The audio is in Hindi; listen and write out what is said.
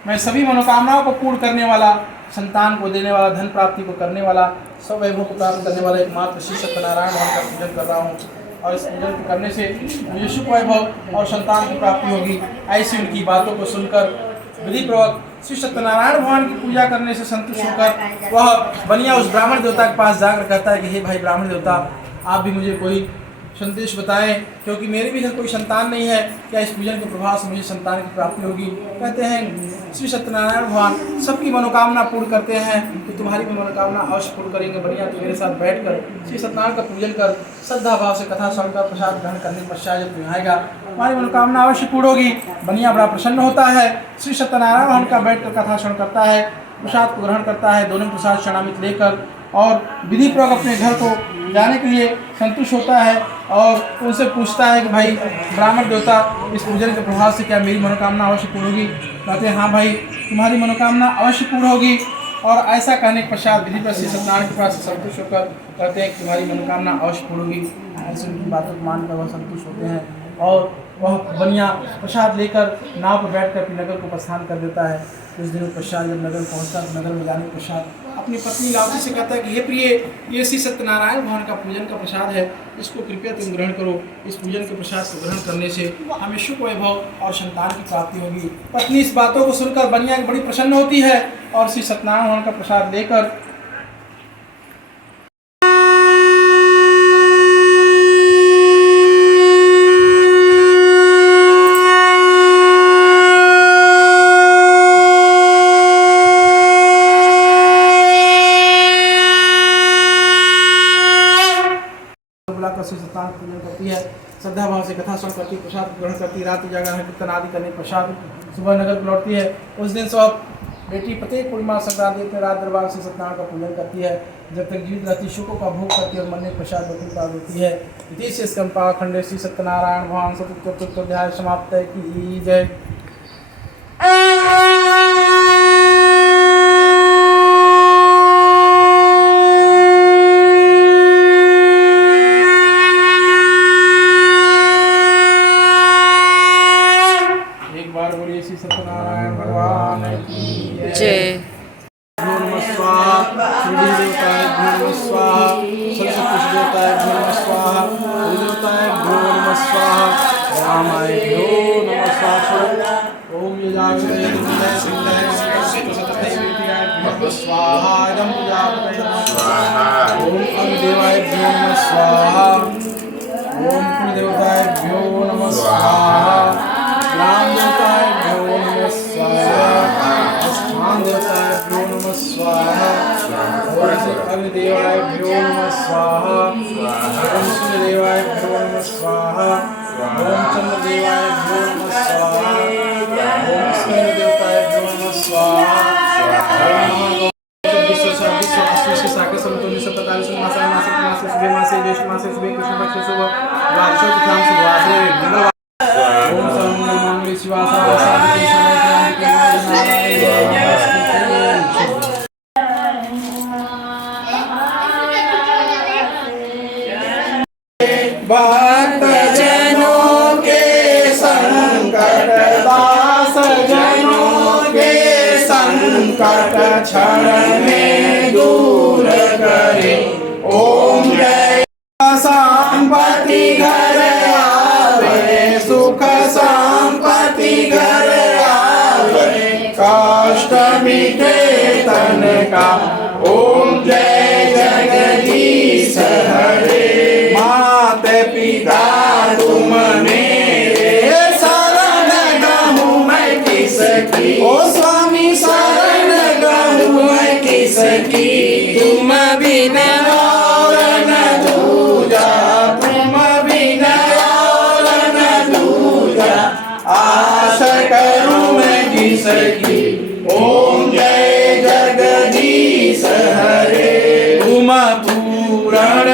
मैं सभी मनोकामनाओं को पूर्ण करने वाला, संतान को देने वाला, धन प्राप्ति को करने वाला, सब वैभव को प्राप्त करने वाला एकमात्र श्री सत्यनारायण भगवान का पूजन कर रहा हूँ। और इस पूजन को करने से मुझे सुख वैभव और संतान की प्राप्ति होगी। ऐसी उनकी बातों को सुनकर विधि पूर्वक श्री सत्यनारायण भगवान की पूजा करने से संतुष्ट होकर वह बनिया उस ब्राह्मण देवता के पास जाकर कहता है कि हे भाई ब्राह्मण देवता, आप भी मुझे कोई संदेश बताएं, क्योंकि मेरे भी घर कोई संतान नहीं है। क्या इस पूजन के प्रभाव से मुझे संतान की प्राप्ति होगी? कहते हैं श्री सत्यनारायण भगवान सबकी मनोकामना पूर्ण करते हैं कि तुम्हारी भी मनोकामना अवश्य पूर्ण करेंगे। बढ़िया, तो मेरे साथ बैठकर श्री सत्यनारायण का पूजन कर श्रद्धा भाव से कथा सुनकर प्रसाद ग्रहण करने के पश्चात जब तुम्हें आएगा तुम्हारी मनोकामना अवश्य पूर्ण होगी। बढ़िया बड़ा प्रसन्न होता है। श्री सत्यनारायण भगवान का बैठकर कथा श्रवण करता है, प्रसाद को ग्रहण करता है, दोनों प्रसाद शरणामित लेकर और विधि पूर्वक अपने घर को जाने के लिए संतुष्ट होता है और उनसे पूछता है कि भाई ब्राह्मण देवता, इस पूजन के प्रभाव से क्या मेरी मनोकामना अवश्य पूर्ण होगी? कहते हैं हाँ भाई, तुम्हारी मनोकामना अवश्य पूर्ण होगी। और ऐसा कहने के पश्चात विधि पर श्री सत्यनारायण के पास संतुष्ट होकर कहते हैं कि तुम्हारी मनोकामना अवश्य पूर्ण होगी। ऐसे उनकी बातों को मानकर वह संतुष्ट होते हैं और वह बढ़िया प्रसाद लेकर नाव पर बैठकर अपने नगर को प्रस्थान कर देता है। कुछ दिनों पश्चात जब नगर पहुँचता तो नगर में जाने के पश्चात अपनी पत्नी लावती से कहता है कि हे प्रिय, ये श्री सत्यनारायण भगवान का पूजन का प्रसाद है, इसको कृपया तुम ग्रहण करो। इस पूजन के प्रसाद को ग्रहण करने से हमें सुख वैभव और संतान की प्राप्ति होगी। पत्नी इस बातों को सुनकर बनिया बड़ी प्रसन्न होती है और श्री सत्यनारायण भगवान का प्रसाद लेकर श्री सत्यनारायण पूजन करती है, श्रद्धा भाव से कथा सुन करती, प्रसाद ग्रहण करती, रात जागरण कीर्तन आदि करने पश्चात सुबह नगर लौटती है। उस दिन सब बेटी प्रत्येक पूर्णिमा संक्रांति में रात दरबार श्री सत्यनारायण का पूजन करती है। जब तक जीवित रहती सुखों का भोग करती है और मन में प्रसाद प्राप्त होती है। इति से स्कंपा खंडे श्री सत्यनारायण भगवान चतुर्थोध्याय समाप्त की जय। सत्यनारायण भगवान की जय। नमः स्वाहा, सूर्य देवताय नमः स्वाहा, सरस्वती देवताय नमः स्वाहा, हरि देवताय नमः स्वाहा, रामाय नमः स्वाहा। ओम यजाग्रे नमः सिद्धाय सतते विद्याय नमः स्वाहा, इदं पूजापते नमः स्वाहा। ओम अग्निदेवाय नमः स्वाहा, ओम कुलदेवताय नमः स्वाहा, राम देवताय नमः स्वाहा, स्थान देवताय नमः स्वाहा, अग्निदेवाय नमः स्वाहा, ओम सूर्यदेवाय नमः स्वाहा, ओम चंद्रदेवाय नमः स्वाहा, ओम सूर्य देवताय नमः स्वाहा। भक्त जनों के संकट, दास जनों के संकट क्षण में दूर करे। ओम जय संपत्ति घर आवे, सुख संपत्ति घर आवे, कष्ट मिटे तन का। ओम जय जगदीश हरे, माते पिता तुम मेरे, शरण गहूँ मैं किसकी। ओ स्वामी शरण गहूँ मैं किसकी, तुम बिना और न दूजा, तुम बिना और न दूजा, आश करूँ मैं किसकी। ओम जय जगदीश हरे, तुम पूरण